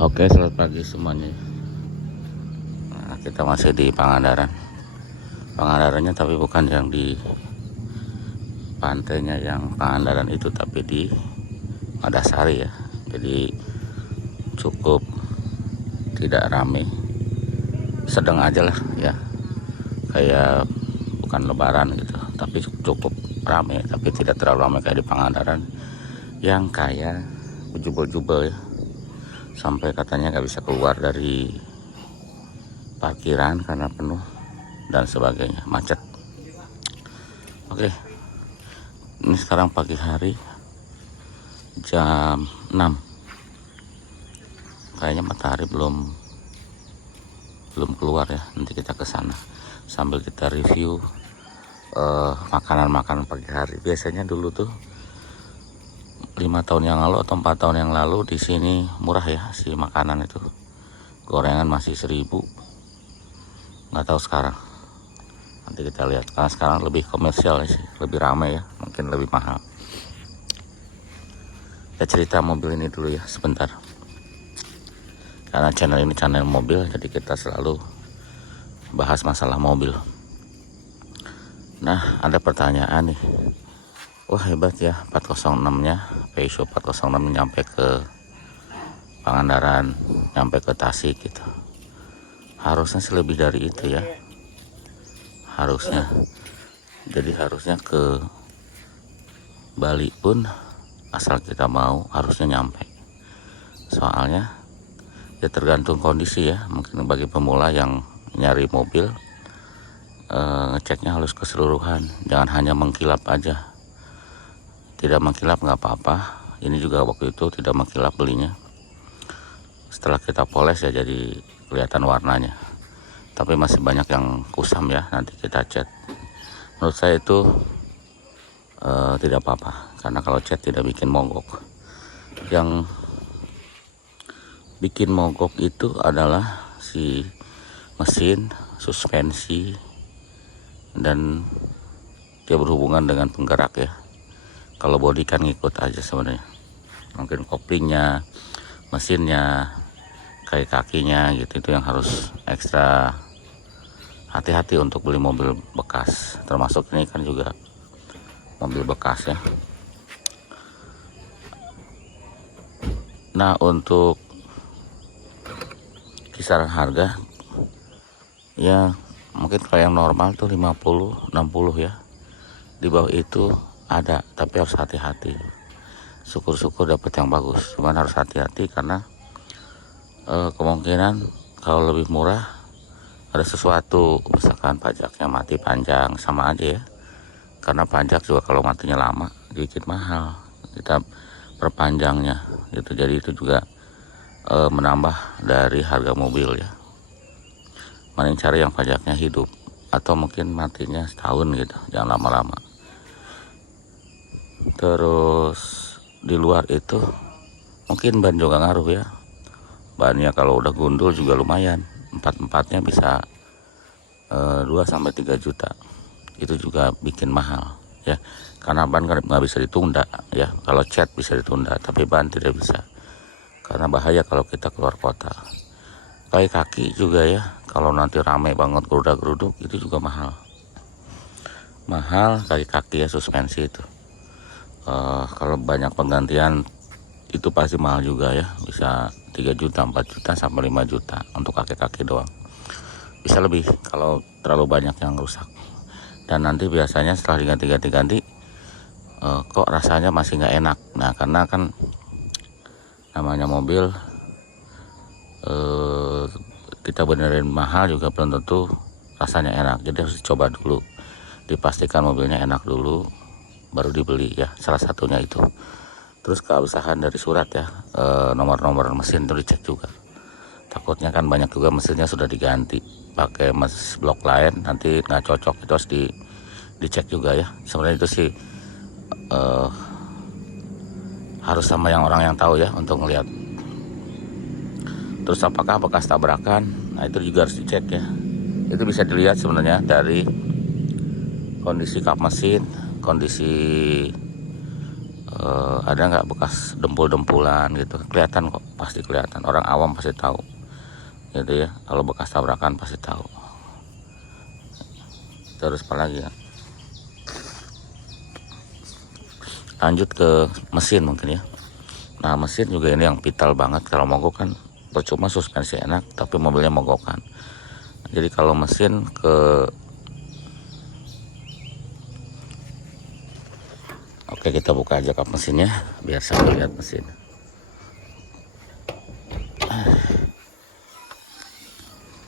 Oke, selamat pagi semuanya. Nah, kita masih di Pangandaran. Pangandarannya tapi bukan yang di pantainya yang Pangandaran itu, tapi di Madasari ya. Jadi cukup tidak rame, sedang aja lah ya. Kayak bukan lebaran gitu, tapi cukup rame, tapi tidak terlalu rame kayak di Pangandaran yang kayak jubel-jubel ya. Sampai katanya nggak bisa keluar dari parkiran karena penuh dan sebagainya, macet. Oke, ini sekarang pagi hari jam 6. Kayaknya matahari belum keluar ya. Nanti kita ke sana sambil kita review makanan-makanan pagi hari. Biasanya dulu tuh 5 tahun yang lalu atau 4 tahun yang lalu di sini murah ya si makanan itu. Gorengan masih 1.000. Nggak tahu sekarang. Nanti kita lihat. Karena sekarang lebih komersial sih, lebih ramai ya, mungkin lebih mahal. Kita cerita mobil ini dulu ya sebentar. Karena channel ini channel mobil, jadi kita selalu bahas masalah mobil. Nah, ada pertanyaan nih. Wah, hebat ya 406-nya, Peugeot 406 nyampe ke Pangandaran, nyampe ke Tasik gitu. Harusnya sih lebih dari itu ya. Harusnya. Jadi harusnya ke Bali pun asal kita mau harusnya nyampe. Soalnya ya tergantung kondisi ya. Mungkin bagi pemula yang nyari mobil, ngeceknya harus keseluruhan. Jangan hanya mengkilap aja. Tidak mengkilap nggak apa-apa. Ini juga waktu itu tidak mengkilap belinya. Setelah kita poles ya jadi kelihatan warnanya. Tapi masih banyak yang kusam ya. Nanti kita cat. Menurut saya itu tidak apa-apa. Karena kalau cat tidak bikin mogok. Yang bikin mogok itu adalah si mesin, suspensi, dan dia berhubungan dengan penggerak ya. Kalau bodi kan ngikut aja sebenarnya. Mungkin koplingnya, mesinnya, kayak kakinya gitu, itu yang harus ekstra hati-hati untuk beli mobil bekas. Termasuk ini kan juga mobil bekas ya. Nah, untuk kisaran harga ya mungkin kalau yang normal tuh 50, 60 ya. Di bawah itu ada, tapi harus hati-hati. Syukur-syukur dapat yang bagus, cuman harus hati-hati karena kemungkinan kalau lebih murah ada sesuatu, misalkan pajaknya mati panjang, sama aja ya. Karena pajak juga kalau matinya lama dikit mahal, kita perpanjangnya gitu. Jadi itu juga menambah dari harga mobil ya. Mending cari yang pajaknya hidup atau mungkin matinya setahun gitu, jangan lama-lama. Terus di luar itu mungkin ban juga ngaruh ya. Bannya kalau udah gundul juga lumayan, 4-4-nya bisa 2-3 juta. Itu juga bikin mahal ya. Karena ban nggak bisa ditunda ya. Kalau cat bisa ditunda, tapi ban tidak bisa. Karena bahaya kalau kita keluar kota. Kayak kaki juga ya. Kalau nanti rame banget gerudak-geruduk itu juga mahal. Mahal kaki ya, suspensi itu. Kalau banyak penggantian itu pasti mahal juga ya. Bisa 3 juta, 4 juta sampai 5 juta untuk kaki-kaki doang. Bisa lebih kalau terlalu banyak yang rusak. Dan nanti biasanya setelah diganti kok rasanya masih nggak enak. Nah, karena kan namanya mobil kita benerin mahal juga belum tentu rasanya enak. Jadi harus dicoba dulu, dipastikan mobilnya enak dulu baru dibeli ya. Salah satunya itu. Terus keabsahan dari surat ya, nomor-nomor mesin itu dicek juga. Takutnya kan banyak juga mesinnya sudah diganti pakai blok lain, nanti nggak cocok. Itu harus dicek juga ya. Sebenarnya itu sih harus sama orang yang tahu ya untuk ngelihat. Terus apakah bekas tabrakan, nah itu juga harus dicek ya. Itu bisa dilihat sebenarnya dari kondisi kap mesin, kondisi ada nggak bekas dempul-dempulan gitu, kelihatan kok, pasti kelihatan, orang awam pasti tahu gitu ya. Kalau bekas tabrakan pasti tahu. Terus apa lagi ya, lanjut ke mesin mungkin ya. Nah mesin juga ini yang vital banget. Kalau mogok kan percuma, suspensi enak tapi mobilnya mogokan. Jadi kalau mesin oke, kita buka aja kap mesinnya biar sambil lihat mesin.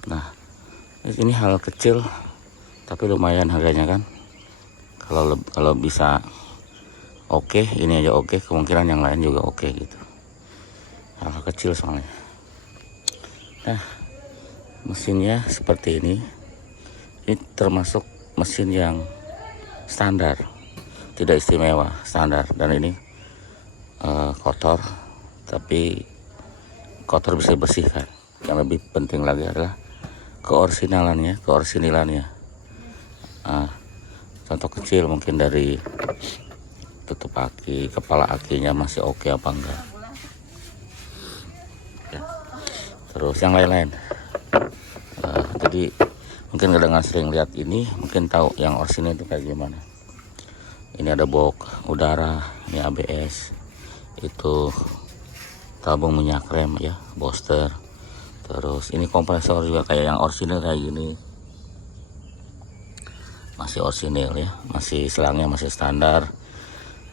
Nah ini hal kecil tapi lumayan harganya kan. Kalau bisa oke, ini aja oke, kemungkinan yang lain juga oke gitu. Hal kecil soalnya. Nah mesinnya seperti ini termasuk mesin yang standar, tidak istimewa, standar. Dan ini kotor, tapi kotor bisa dibersihkan. Yang lebih penting lagi adalah keorsinalannya. Contoh kecil mungkin dari tutup aki, kepala akinya masih oke apa enggak ya. Terus yang lain-lain, jadi mungkin kadang sering lihat ini mungkin tahu yang orsinil itu kayak gimana. Ini ada box udara, ini ABS, itu tabung minyak rem ya, booster. Terus ini kompresor juga kayak yang orsinil kayak gini, masih orsinil ya, masih selangnya masih standar.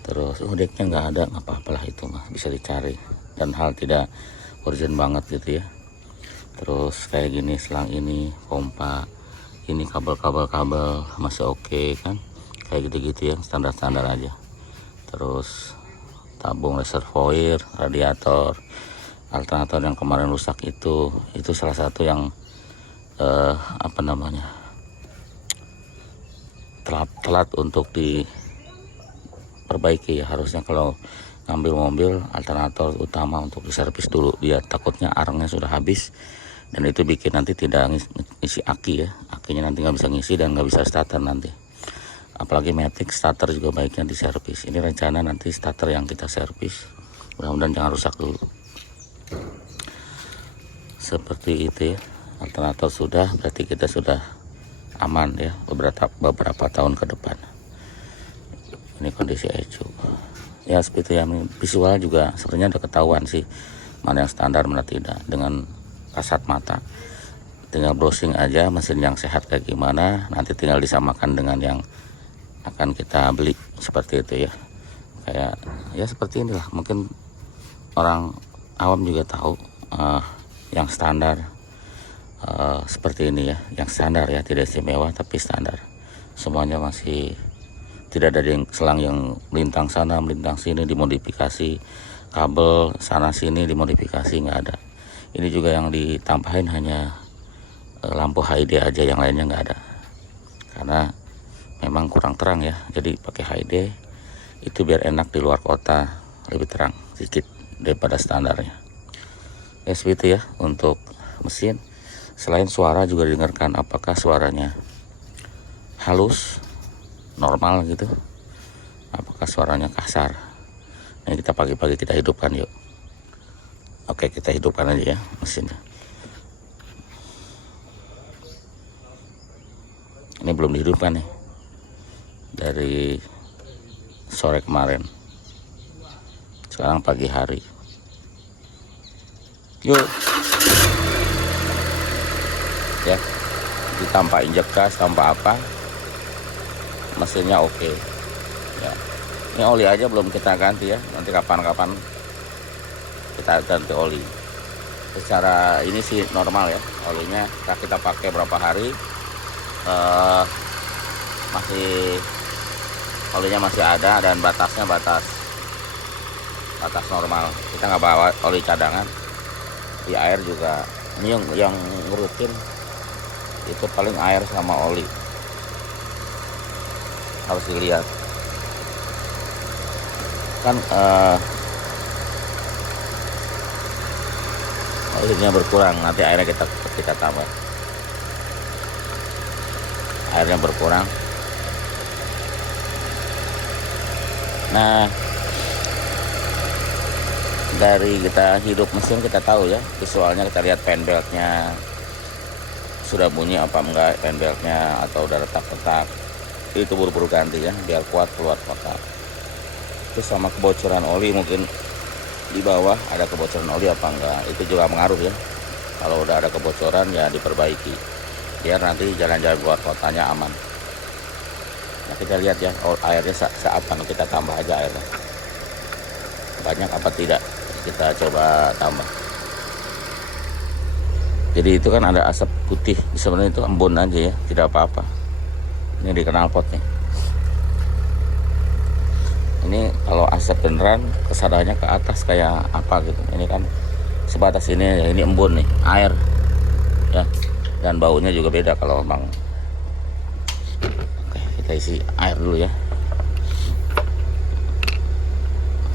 Terus deknya nggak ada, nggak apa-apalah, itu mah bisa dicari dan hal tidak urgent banget gitu ya. Terus kayak gini selang ini, pompa ini, kabel masih oke kan, kayak gitu-gitu ya, standar-standar aja. Terus tabung reservoir, radiator, alternator yang kemarin rusak itu salah satu yang telat untuk diperbaiki ya. Harusnya kalau ngambil mobil, alternator utama untuk diservis dulu, dia takutnya arangnya sudah habis dan itu bikin nanti tidak ngisi aki ya, akinya nanti nggak bisa ngisi dan nggak bisa starter nanti. Apalagi matic, starter juga baiknya diservis. Ini rencana nanti starter yang kita servis, mudah-mudahan jangan rusak dulu. Seperti itu ya, alternator sudah, berarti kita sudah aman ya beberapa tahun ke depan. Ini kondisi ECU ya, seperti yang visual juga sebenarnya udah ketahuan sih mana yang standar mana tidak dengan kasat mata. Tinggal browsing aja mesin yang sehat kayak gimana, nanti tinggal disamakan dengan yang akan kita beli, seperti itu ya. Kayak ya seperti inilah, mungkin orang awam juga tahu yang standar seperti ini ya, yang standar ya, tidak istimewa tapi standar. Semuanya masih tidak ada yang selang yang melintang sana melintang sini dimodifikasi, kabel sana sini dimodifikasi, nggak ada. Ini juga yang ditampahin hanya lampu HD aja, yang lainnya nggak ada karena memang kurang terang ya. Jadi pakai HD itu biar enak di luar kota, lebih terang sedikit daripada standarnya ya. Seperti ya untuk mesin. Selain suara juga didengarkan, apakah suaranya halus, normal gitu, apakah suaranya kasar. Nah kita pagi-pagi kita hidupkan yuk. Oke, kita hidupkan aja ya mesinnya. Ini belum dihidupkan nih dari sore kemarin, sekarang pagi hari. Yuk ya, tanpa injek gas, tanpa apa, mesinnya oke ya. Ini oli aja belum kita ganti ya, nanti kapan-kapan kita ganti oli. Secara ini sih normal ya, olinya kita pakai berapa hari masih olinya masih ada dan batasnya batas normal. Kita nggak bawa oli cadangan. Di air juga ini yang rutin itu paling air sama oli, harus dilihat kan olinya berkurang, nanti airnya kita tambah, airnya berkurang. Nah dari kita hidup mesin kita tahu ya, visualnya kita lihat fan beltnya sudah bunyi apa enggak, fan beltnya atau udah retak-retak, itu buru-buru ganti ya biar kuat keluar kota. Terus sama kebocoran oli, mungkin di bawah ada kebocoran oli apa enggak, itu juga mengaruh ya. Kalau udah ada kebocoran ya diperbaiki biar nanti jalan-jalan keluar kotanya aman. Nah, kita lihat ya airnya saat kita tambah aja airnya banyak apa tidak, kita coba tambah. Jadi itu kan ada asap putih, sebenarnya itu embun aja ya, tidak apa-apa. Ini di knalpot nih. Ini kalau asap beneran kesadarnya ke atas kayak apa gitu. Ini kan sebatas ini ya, ini embun nih, air ya, dan baunya juga beda kalau memang. Oke, kita isi air dulu ya,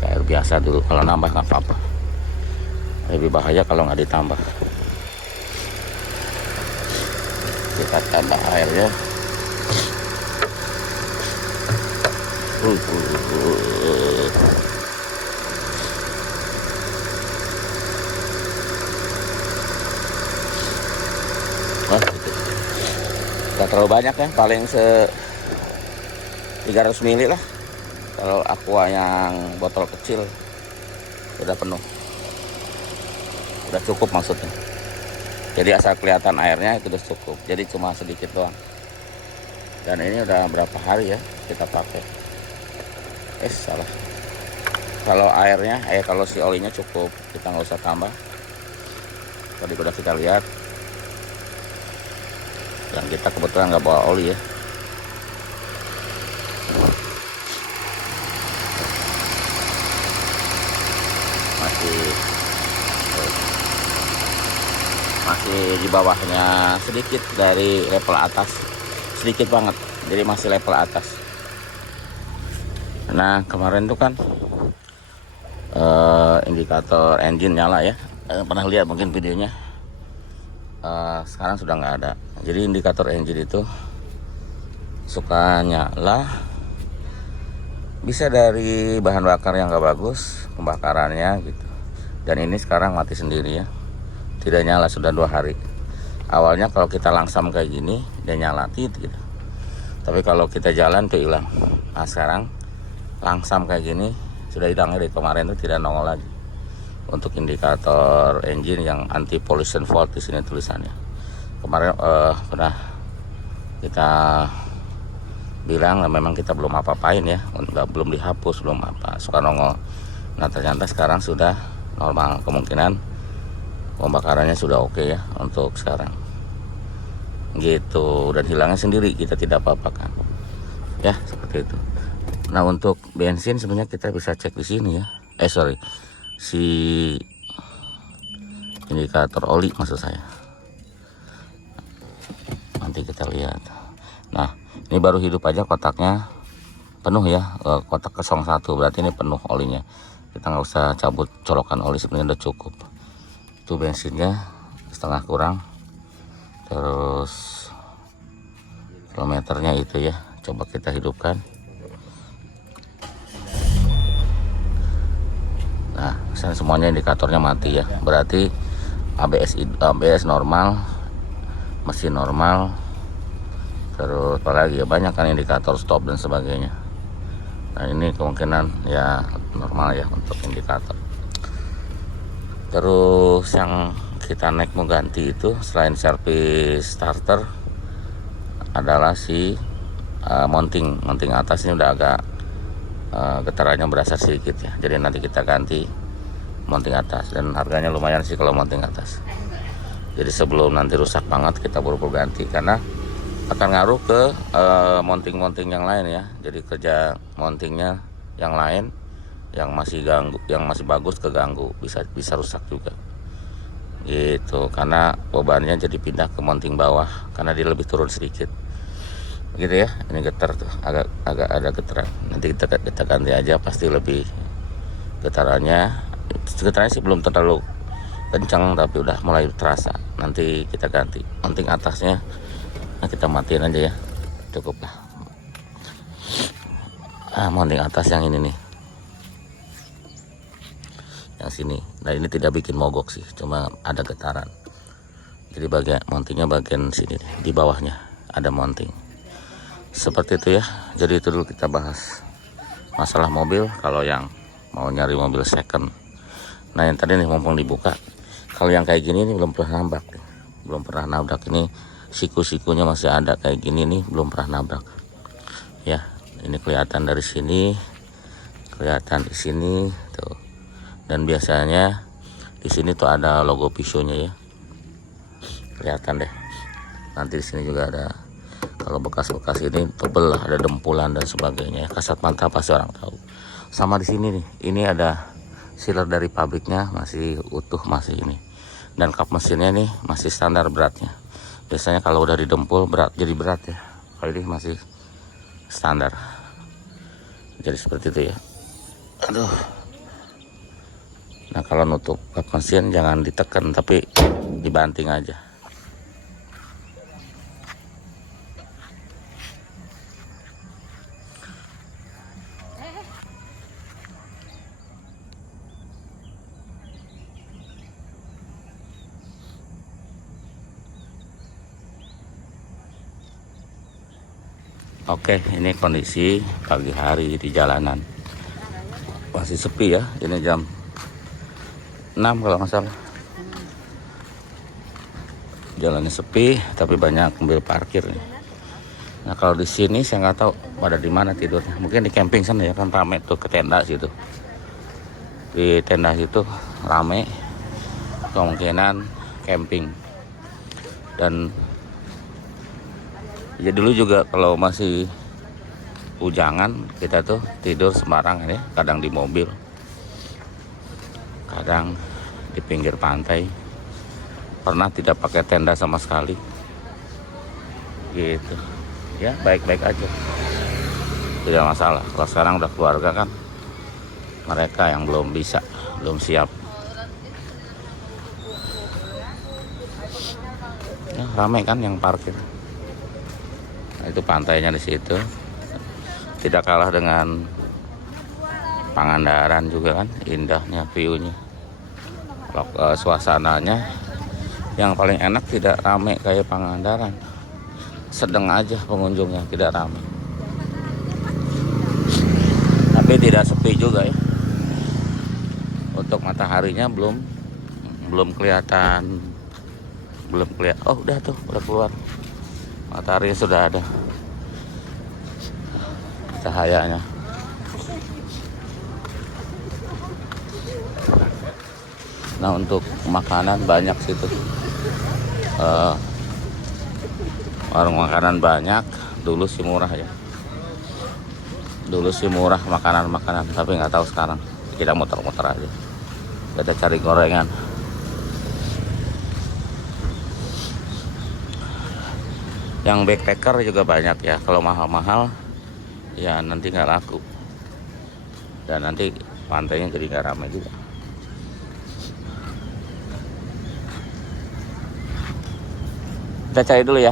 air biasa dulu. Kalau nambah nggak apa-apa, lebih bahaya kalau nggak ditambah. Kita tambah airnya. Wah, gitu. Gak terlalu banyak ya, paling 300 ml lah. Kalau aqua yang botol kecil udah penuh, udah cukup maksudnya. Jadi asal kelihatan airnya itu udah cukup. Jadi cuma sedikit doang. Dan ini udah berapa hari ya kita pakai. Salah. Kalau airnya, kalau si olinya cukup, kita nggak usah tambah. Tadi udah kita lihat. Dan kita kebetulan nggak bawa oli ya. Masih di bawahnya sedikit dari level atas, sedikit banget, jadi masih level atas. Nah kemarin tuh kan indikator engine nyala ya, pernah lihat mungkin videonya. Sekarang sudah nggak ada. Jadi indikator engine itu suka nyala, bisa dari bahan bakar yang nggak bagus pembakarannya gitu. Dan ini sekarang mati sendiri ya, tidak nyala sudah 2 hari. Awalnya kalau kita langsam kayak gini dia nyala gitu. Tapi kalau kita jalan tuh hilang. Nah sekarang langsam kayak gini sudah hilangnya, dari kemarin tuh tidak nongol lagi. Untuk indikator engine yang anti pollution fault di sini tulisannya. Kemarin pernah kita bilang memang kita belum apa-apain ya, belum dihapus, belum apa, suka nongol. Nah ternyata sekarang sudah normal, kemungkinan pembakarannya sudah oke ya untuk sekarang gitu, dan hilangnya sendiri, kita tidak apa-apakan ya, seperti itu. Nah untuk bensin sebenarnya kita bisa cek di sini ya, si indikator oli maksud saya, nanti kita lihat. Nah ini baru hidup aja kotaknya penuh ya, kotak 01 berarti ini penuh olinya, kita nggak usah cabut colokan oli, sebenarnya udah cukup. Itu bensinnya setengah kurang, terus kilometernya itu ya, coba kita hidupkan. Nah semuanya indikatornya mati ya, berarti ABS normal, mesin normal, terus apalagi ya, banyak kan indikator stop dan sebagainya. Nah ini kemungkinan ya normal ya untuk indikator. Terus yang kita naik mau ganti itu selain servis starter adalah si mounting atasnya udah agak getarannya berasa sedikit ya. Jadi nanti kita ganti mounting atas, dan harganya lumayan sih kalau mounting atas. Jadi sebelum nanti rusak banget kita buru-buru ganti, karena akan ngaruh ke mounting yang lain ya. Jadi kerja mountingnya yang lain yang masih ganggu, yang masih bagus keganggu, bisa rusak juga gitu, karena bebannya jadi pindah ke mounting bawah karena dia lebih turun sedikit gitu ya. Ini getar tuh, agak ada getaran, nanti kita ganti aja, pasti lebih getarannya sih belum terlalu kencang tapi udah mulai terasa. Nanti kita ganti mounting atasnya, nah kita matiin aja ya, cukup lah. Mounting atas yang ini nih, yang sini. Nah ini tidak bikin mogok sih, cuma ada getaran. Jadi bagian mountingnya bagian sini nih, di bawahnya ada mounting. Seperti itu ya. Jadi itu dulu kita bahas masalah mobil. Kalau yang mau nyari mobil second, nah yang tadi nih mumpung dibuka, kalau yang kayak gini nih belum pernah nabrak nih. Belum pernah nabrak. Ini siku-sikunya masih ada kayak gini nih, belum pernah nabrak ya. Ini kelihatan dari sini, kelihatan di sini tuh. Dan biasanya di sini tuh ada logo Peugeot-nya ya, kelihatan deh. Nanti di sini juga ada. Kalau bekas-bekas ini tebel, ada dempulan dan sebagainya. Kasat mata pasti orang tahu. Sama di sini nih, ini ada sealer dari pabriknya, masih utuh, masih ini. Dan kap mesinnya nih masih standar beratnya. Biasanya kalau udah didempul berat, jadi berat ya. Kalau ini masih standar. Jadi seperti itu ya. Aduh. Nah kalau nutup kap mesin jangan ditekan, tapi dibanting aja. Oke, ini kondisi pagi hari di jalanan. Masih sepi ya, ini jam 6 kalau nggak salah. Jalannya sepi, tapi banyak mobil parkir nih. Nah kalau di sini saya nggak tahu pada di mana tidurnya. Mungkin di camping sana ya, kan rame tuh ke tenda situ. Di tenda situ rame, kemungkinan camping. Dan ya dulu juga kalau masih hujangan kita tuh tidur sembarangan ya, kadang di mobil, kadang di pinggir pantai. Pernah tidak pakai tenda sama sekali gitu ya, baik-baik aja, tidak masalah. Kalau sekarang udah keluarga kan, mereka yang belum bisa, belum siap ya. Ramai kan yang parkir. Nah, itu pantainya di situ, tidak kalah dengan Pangandaran juga kan, indahnya view-nya, suasananya. Yang paling enak tidak ramai kayak Pangandaran, sedang aja pengunjungnya, tidak ramai, tapi tidak sepi juga ya. Untuk mataharinya belum kelihatan, oh udah tuh, udah keluar matahari, sudah ada cahayanya. Nah untuk makanan banyak situ, warung makanan banyak. Dulu sih murah ya, dulu sih murah makanan, tapi nggak tahu sekarang. Kita muter-muter aja, kita cari gorengan. Yang backpacker juga banyak ya. Kalau mahal-mahal ya nanti nggak laku, dan nanti pantainya jadi nggak ramai juga. Kita cari dulu ya,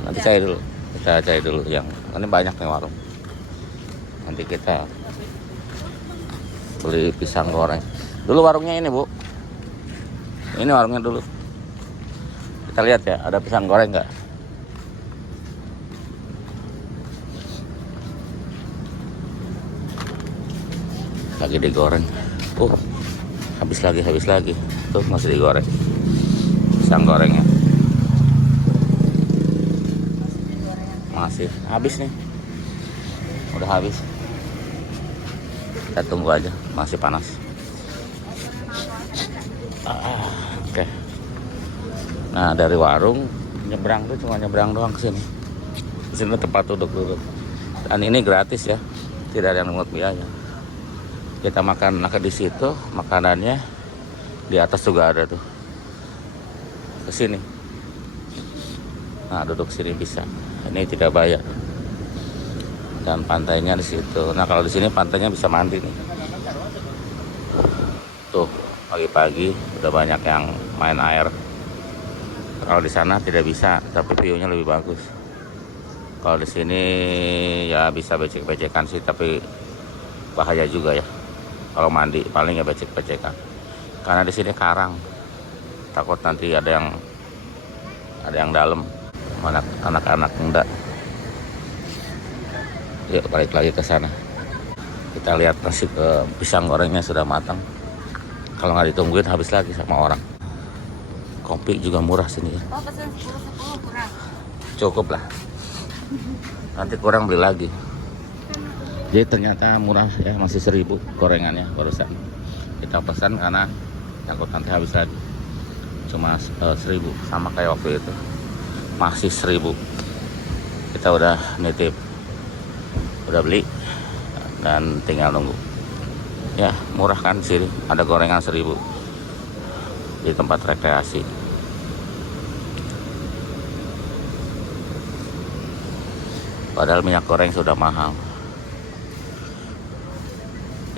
nanti cari dulu, kita cari dulu yang ini banyak nih warung. Nanti kita beli pisang goreng dulu. Warungnya ini Bu, ini warungnya dulu. Kita lihat ya, ada pisang goreng nggak? Lagi digoreng. Habis lagi. Tuh masih digoreng pisang gorengnya. Masih habis nih, udah habis. Kita tunggu aja, masih panas. Oke. Nah dari warung nyebrang tuh, cuma nyebrang doang ke sini. Di sini tempat duduk. Dan ini gratis ya, tidak ada yang mengut biaya. Kita makan di situ, makanannya di atas juga ada tuh. Ke sini. Nah duduk sini bisa. Ini tidak bayar. Dan pantainya di situ. Nah kalau di sini pantainya bisa mandi nih. Tuh pagi-pagi udah banyak yang main air. Kalau di sana tidak bisa, tapi view-nya lebih bagus. Kalau di sini ya bisa becek-becekan sih, tapi bahaya juga ya. Kalau mandi paling ya becek-becekan. Karena di sini karang, takut nanti ada yang dalam, anak-anak muda. Yuk balik lagi ke sana. Kita lihat nasi ke pisang gorengnya sudah matang. Kalau nggak ditungguin habis lagi sama orang. Kopi juga murah sini ya. Oh, pesan 10 kurang. Cukup lah. Nanti kurang beli lagi. Jadi ternyata murah ya, masih 1.000 gorengannya barusan. Kita pesan karena takut nanti habis lagi. Cuma 1.000 sama kayak waktu itu. Masih 1.000. Kita udah nitip, udah beli dan tinggal nunggu. Ya murah kan sini, ada gorengan 1.000 di tempat rekreasi. Padahal minyak goreng sudah mahal.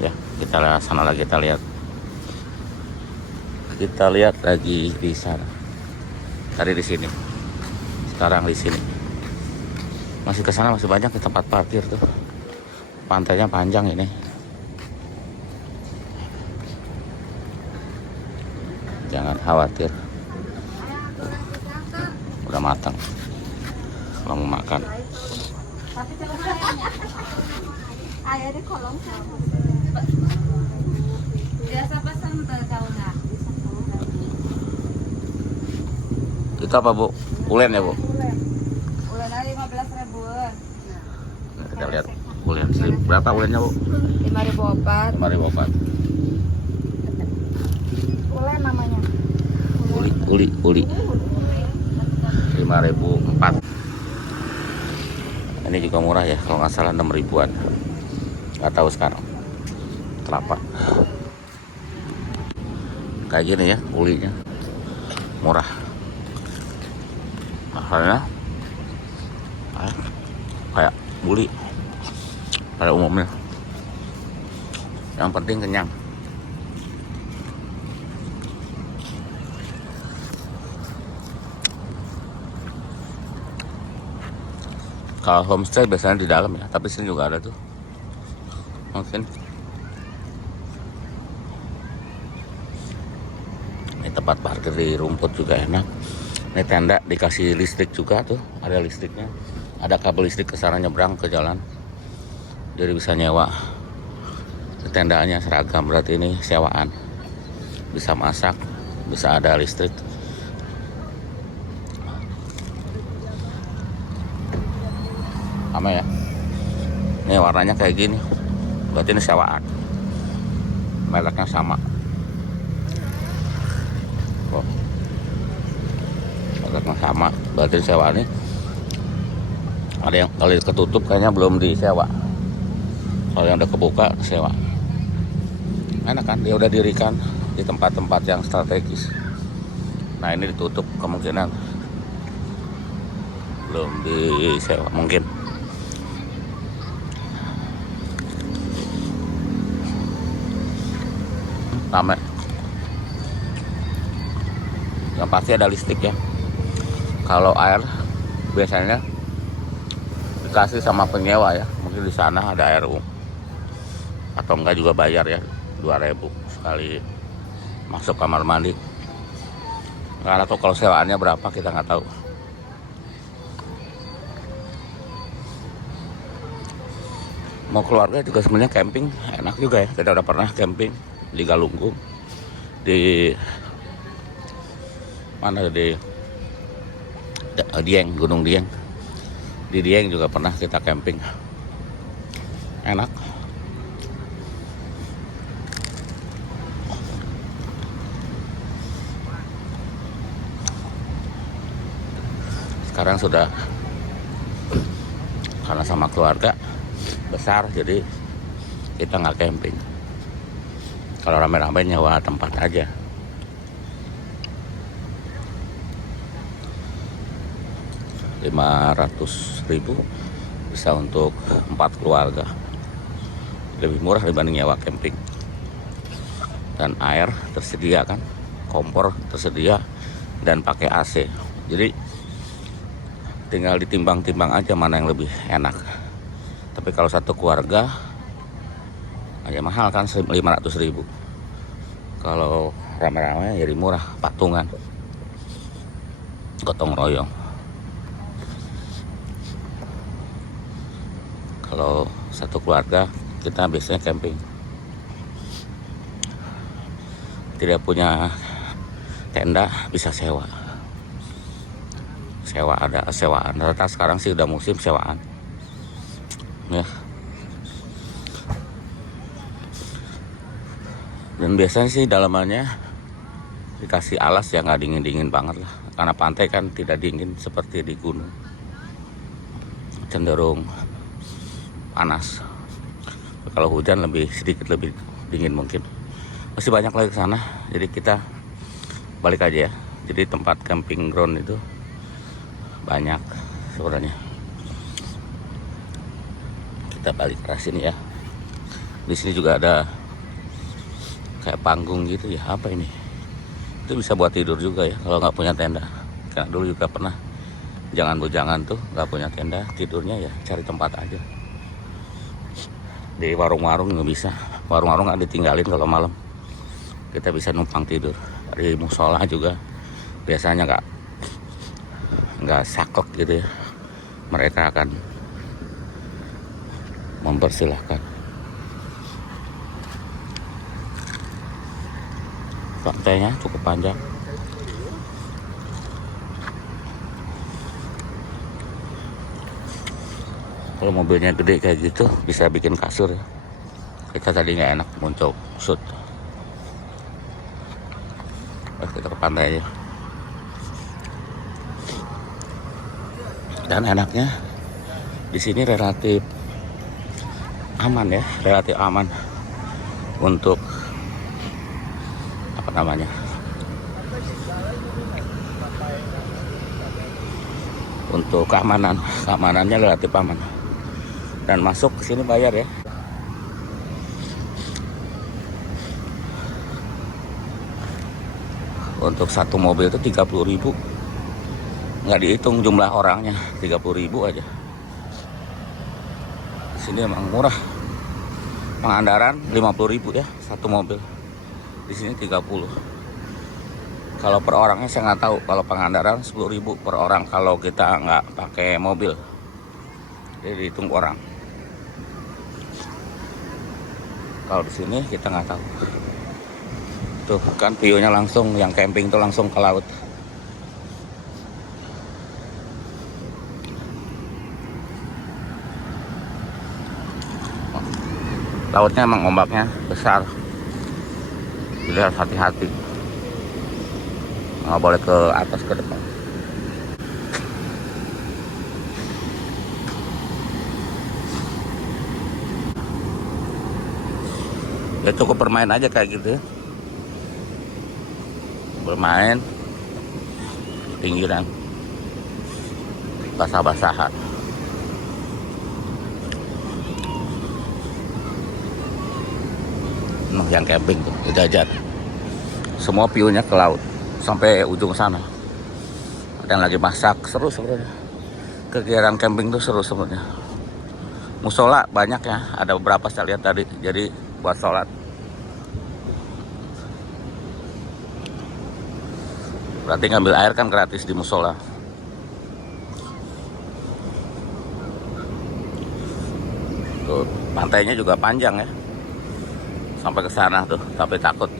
Ya kita sana lagi, kita lihat lagi di sana. Tadi di sini, sekarang di sini. Masih ke sana masih banyak di tempat parkir tuh. Pantainya panjang ini. Jangan khawatir. Udah matang. Kalau mau makan. Ayah di kolong sama. Biasa pesan ke sauna. Itu apa Bu? Ulen ya Bu? Ulen aja 15.000-an. Nah, kita lihat ulen. Berapa ulennya Bu? 5.004. 5.004. Ulen namanya. Uli. 5.004. Ini juga murah ya, kalau nggak salah 6.000-an. Nggak tahu sekarang. Kelapa. Kayak gini ya, ulinya murah. Mahalnya kayak buli pada umumnya. Yang penting kenyang. Kalau homestay biasanya di dalam ya, tapi sini juga ada tuh. Mungkin ini tempat parkir di rumput juga enak. Ini tenda dikasih listrik juga tuh, ada listriknya. Ada kabel listrik ke sana nyebrang ke jalan. Jadi bisa nyewa. Tendanya seragam, berarti ini sewaan. Bisa masak, bisa ada listrik. Sama ya. Ini warnanya kayak gini. Berarti ini sewaan. Mereknya sama. Oh. Mereknya sama. Berarti sewaan ini. Ada yang kalau ketutup kayaknya belum disewa. Kalau yang udah kebuka sewa. Enak kan? Dia udah dirikan di tempat-tempat yang strategis. Nah ini ditutup, kemungkinan belum disewa mungkin. Rame. Yang pasti ada listrik ya. Kalau air biasanya dikasih sama penyewa ya. Mungkin di sana ada air atau enggak juga bayar ya, 2.000 sekali masuk kamar mandi. Nggak tahu kalau sewaannya berapa, kita nggak tahu. Mau keluarga juga sebenarnya camping enak juga ya. Kita udah pernah camping di Galunggung, di mana, di Dieng, Gunung Dieng. Di Dieng juga pernah kita camping, enak. Sekarang sudah karena sama keluarga besar, jadi kita nggak camping. Kalau rame-rame nyewa tempat aja. Rp500.000 bisa untuk 4 keluarga. Lebih murah dibanding nyewa camping. Dan air tersedia kan, kompor tersedia, dan pakai AC. Jadi tinggal ditimbang-timbang aja mana yang lebih enak. Tapi kalau satu keluarga Aja mahal kan 500.000. Kalau rame-rame jadi murah, patungan, gotong royong. Kalau satu keluarga kita biasanya camping, tidak punya tenda bisa sewa. Ada sewaan. Rata sekarang sih udah musim sewaan ya. Dan biasanya sih dalamannya dikasih alas yang nggak dingin banget lah, karena pantai kan tidak dingin seperti di gunung, cenderung panas. Kalau hujan sedikit lebih dingin mungkin. Masih banyak lagi ke sana, jadi kita balik aja ya. Jadi tempat camping ground itu banyak sebenarnya. Kita balik ke sini ya. Di sini juga ada kayak panggung gitu ya. Apa ini? Itu bisa buat tidur juga ya kalau nggak punya tenda. Karena dulu juga pernah jangan tuh nggak punya tenda, tidurnya ya cari tempat aja. Di warung-warung nggak bisa. Warung-warung nggak ditinggalin kalau malam. Kita bisa numpang tidur. Di musola juga biasanya nggak saklek gitu ya. Mereka akan mempersilahkan. Pantainya cukup panjang. Kalau mobilnya gede kayak gitu bisa bikin kasur ya. Kita tadi nggak enak muncul shoot. Kita ke pantai aja. Dan enaknya di sini relatif aman ya, relatif aman untuk apa namanya, untuk keamanannya relatif aman. Dan masuk ke sini bayar ya. Untuk satu mobil itu 30.000, nggak dihitung jumlah orangnya, 30.000 aja. Di sini emang murah. Pangandaran 50.000 ya satu mobil. Di sini 30. Kalau per orangnya saya nggak tahu. Kalau Pangandaran 10.000 per orang kalau kita nggak pakai mobil. Jadi dihitung orang. Kalau di sini kita nggak tahu. Tuh kan view-nya langsung, yang camping tuh langsung ke laut. Lautnya emang ombaknya besar. Jadi harus hati-hati. Nggak boleh ke atas ke depan. Ya cukup bermain aja kayak gitu ya. Bermain pinggiran basah-basahan. Nah, yang camping tuh jajan. Semua view-nya ke laut sampai ujung sana. Ada yang lagi masak, seru sebenarnya. Kegiatan camping tuh seru sebenarnya. Musola banyak ya, ada beberapa saya lihat tadi. Jadi buat sholat. Berarti ngambil air kan gratis di musola. Tuh, pantainya juga panjang ya. Sampai ke sana tuh, sampai takut.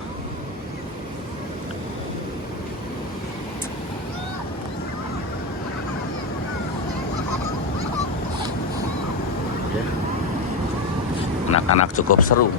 Anak-anak cukup seru.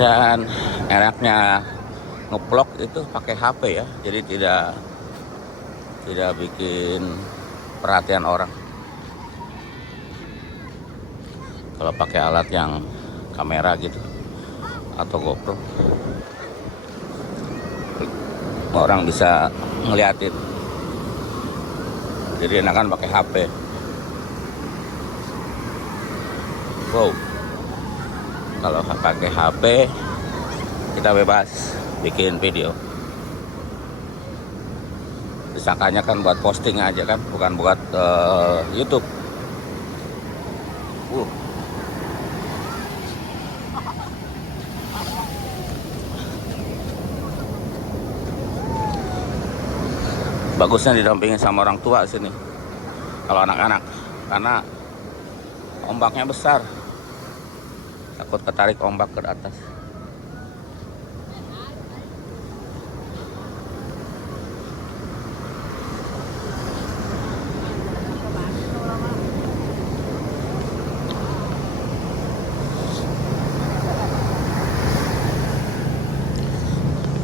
Dan enaknya ngeplok itu pakai HP ya, jadi tidak bikin perhatian orang. Kalau pakai alat yang kamera gitu atau GoPro, orang bisa ngeliatin Jadi enakan pakai HP. Wow. Kalau pakai HP kita bebas bikin video. Disangkanya kan buat posting aja kan, bukan buat YouTube. Bagusnya didampingin sama orang tua sini kalau anak-anak, karena ombaknya besar, takut ketarik ombak ke atas.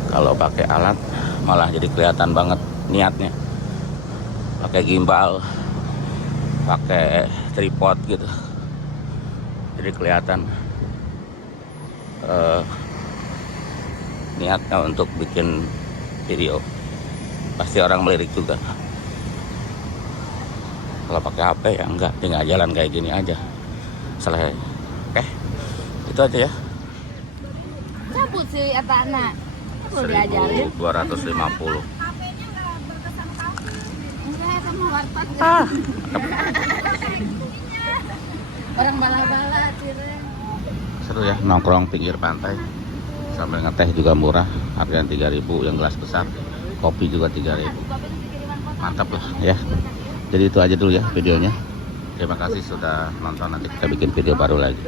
Kalau pakai alat malah jadi kelihatan banget niatnya. Pakai gimbal, pakai tripod gitu, jadi kelihatan niatnya untuk bikin video. Pasti orang melirik juga. Kalau pakai HP ya enggak, tinggal jalan kayak gini aja selesai. Oke, itu aja ya. Cabut sih apa anak? Belum diajarin. 1250. Enggak sama warpat. Orang bala-bala cireng. Seru ya nongkrong pinggir pantai sambil ngeteh juga murah, harganya 3.000 yang gelas besar, kopi juga 3.000. Mantap lah ya. Jadi itu aja dulu ya videonya. Terima kasih sudah nonton, nanti kita bikin video baru lagi.